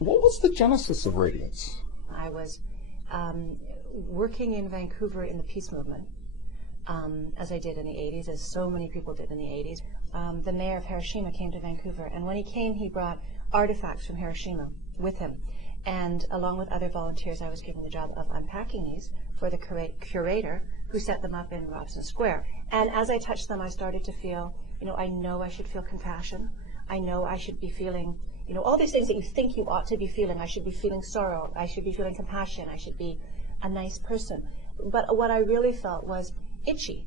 What was the genesis of Radiance? I was working in Vancouver in the peace movement, as I did in the 80s, as so many people did in the 80s. The mayor of Hiroshima came to Vancouver, and when he came, he brought artifacts from Hiroshima with him. And along with other volunteers, I was given the job of unpacking these for the curator who set them up in Robson Square. And as I touched them, I started to feel, I know I should feel compassion. I know I should be feeling, all these things that you think you ought to be feeling. I should be feeling sorrow. I should be feeling compassion. I should be a nice person. But what I really felt was itchy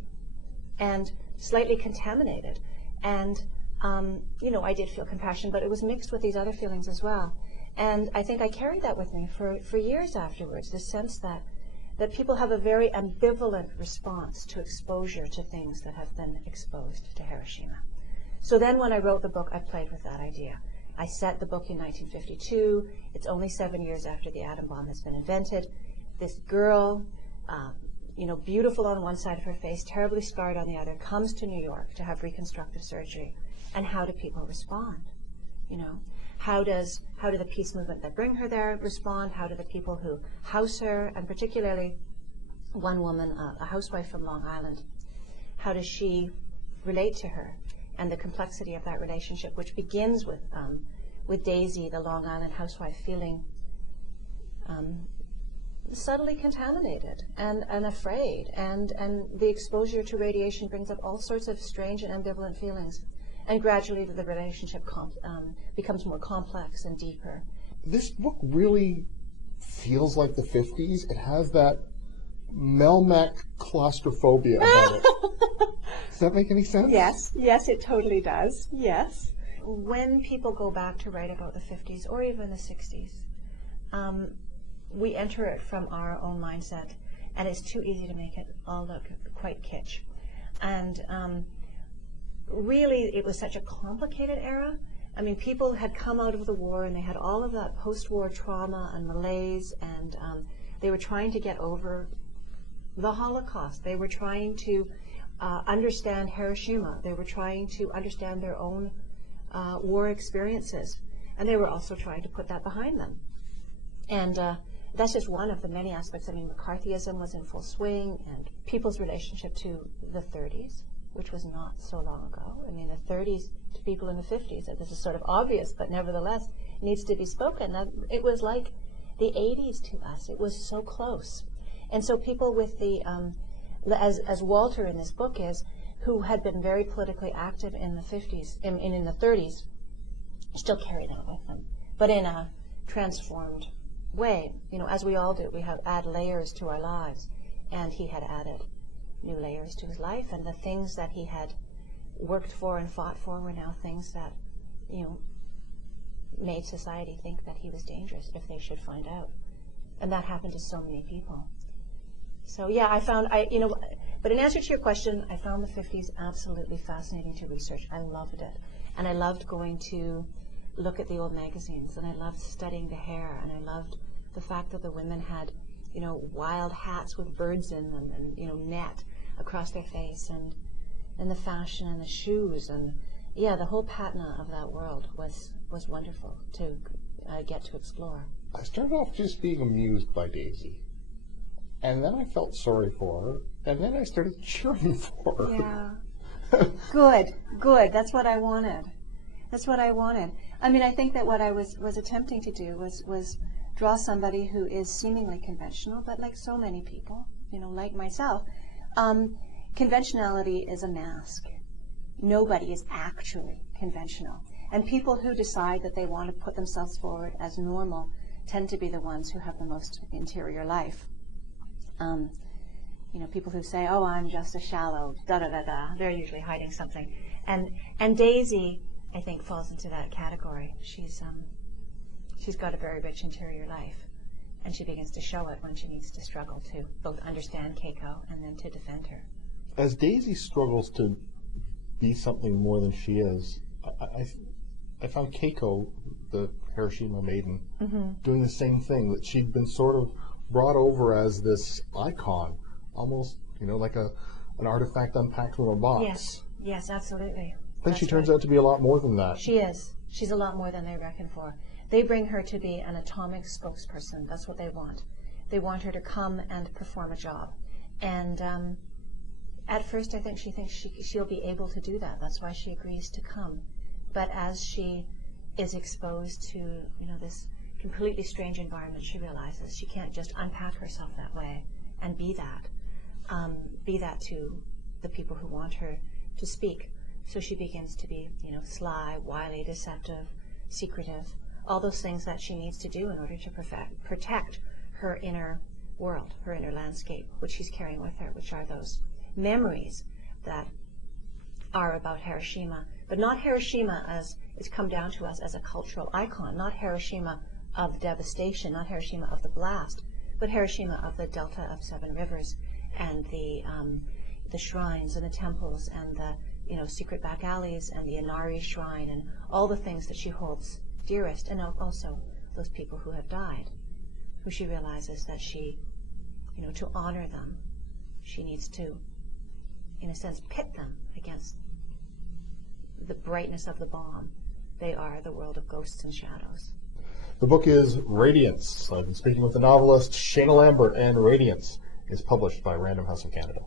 and slightly contaminated. And, I did feel compassion, but it was mixed with these other feelings as well. And I think I carried that with me for years afterwards, the sense that people have a very ambivalent response to exposure to things that have been exposed to Hiroshima. So then when I wrote the book, I played with that idea. I set the book in 1952. It's only 7 years after the atom bomb has been invented. This girl, beautiful on one side of her face, terribly scarred on the other, comes to New York to have reconstructive surgery. And how do people respond? How do the peace movement that bring her there respond? How do the people who house her, and particularly one woman, a housewife from Long Island, how does she relate to her? And the complexity of that relationship, which begins with Daisy, the Long Island housewife, feeling subtly contaminated and afraid, and the exposure to radiation brings up all sorts of strange and ambivalent feelings. And gradually the relationship becomes more complex and deeper. This book really feels like the 50s. It has that Melmac claustrophobia about it. Does that make any sense? Yes, it totally does. Yes. When people go back to write about the 50s or even the 60s, we enter it from our own mindset, and it's too easy to make it all look quite kitsch. And really, it was such a complicated era. I mean, people had come out of the war and they had all of that post-war trauma and malaise, and they were trying to get over the Holocaust. They were trying to understand Hiroshima. They were trying to understand their own war experiences, and they were also trying to put that behind them. And that's just one of the many aspects. I mean, McCarthyism was in full swing, and people's relationship to the 30s, which was not so long ago. I mean, the 30s to people in the 50s, and this is sort of obvious, but nevertheless needs to be spoken. It was like the 80s to us. It was so close. And so people with the, as Walter in this book is, who had been very politically active in the 50s, in the 30s, still carry that with them, but in a transformed way. As we all do, we add layers to our lives, and he had added new layers to his life, and the things that he had worked for and fought for were now things that, made society think that he was dangerous if they should find out. And that happened to so many people. So yeah, but in answer to your question, I found the 50s absolutely fascinating to research. I loved it. And I loved going to look at the old magazines, and I loved studying the hair, and I loved the fact that the women had, wild hats with birds in them, and, net across their face, and the fashion and the shoes, and yeah, the whole patina of that world was wonderful to get to explore. I started off just being amused by Daisy, and then I felt sorry for her, and then I started cheering for her. Yeah. Good. That's what I wanted. I mean, I think that what I was attempting to do was draw somebody who is seemingly conventional, but like so many people, like myself, conventionality is a mask. Nobody is actually conventional. And people who decide that they want to put themselves forward as normal tend to be the ones who have the most interior life. People who say, oh, I'm just a shallow, da-da-da-da, they're usually hiding something. And Daisy, I think, falls into that category. She's got a very rich interior life, and she begins to show it when she needs to struggle to both understand Keiko and then to defend her. As Daisy struggles to be something more than she is, I found Keiko, the Hiroshima Maiden, doing the same thing, that she'd been sort of brought over as this icon, almost, like an artifact unpacked from a box. Yes, absolutely. Then she turns out to be a lot more than that. She is. She's a lot more than they reckon for. They bring her to be an atomic spokesperson. That's what they want. They want her to come and perform a job. And at first I think she thinks she'll be able to do that. That's why she agrees to come. But as she is exposed to, you know, this completely strange environment, she realizes she can't just unpack herself that way and be that to the people who want her to speak. So she begins to be, you know, sly, wily, deceptive, secretive, all those things that she needs to do in order to protect her inner world, her inner landscape, which she's carrying with her, which are those memories that are about Hiroshima, but not Hiroshima as it's come down to us as a cultural icon, not Hiroshima of devastation, not Hiroshima of the blast, but Hiroshima of the Delta of Seven Rivers and the shrines and the temples and the, you know, secret back alleys and the Inari shrine and all the things that she holds dearest, and also those people who have died, who she realizes that she, you know, to honor them, she needs to, in a sense, pit them against the brightness of the bomb. They are the world of ghosts and shadows. The book is Radiance. I've been speaking with the novelist Shaena Lambert, and Radiance is published by Random House of Canada.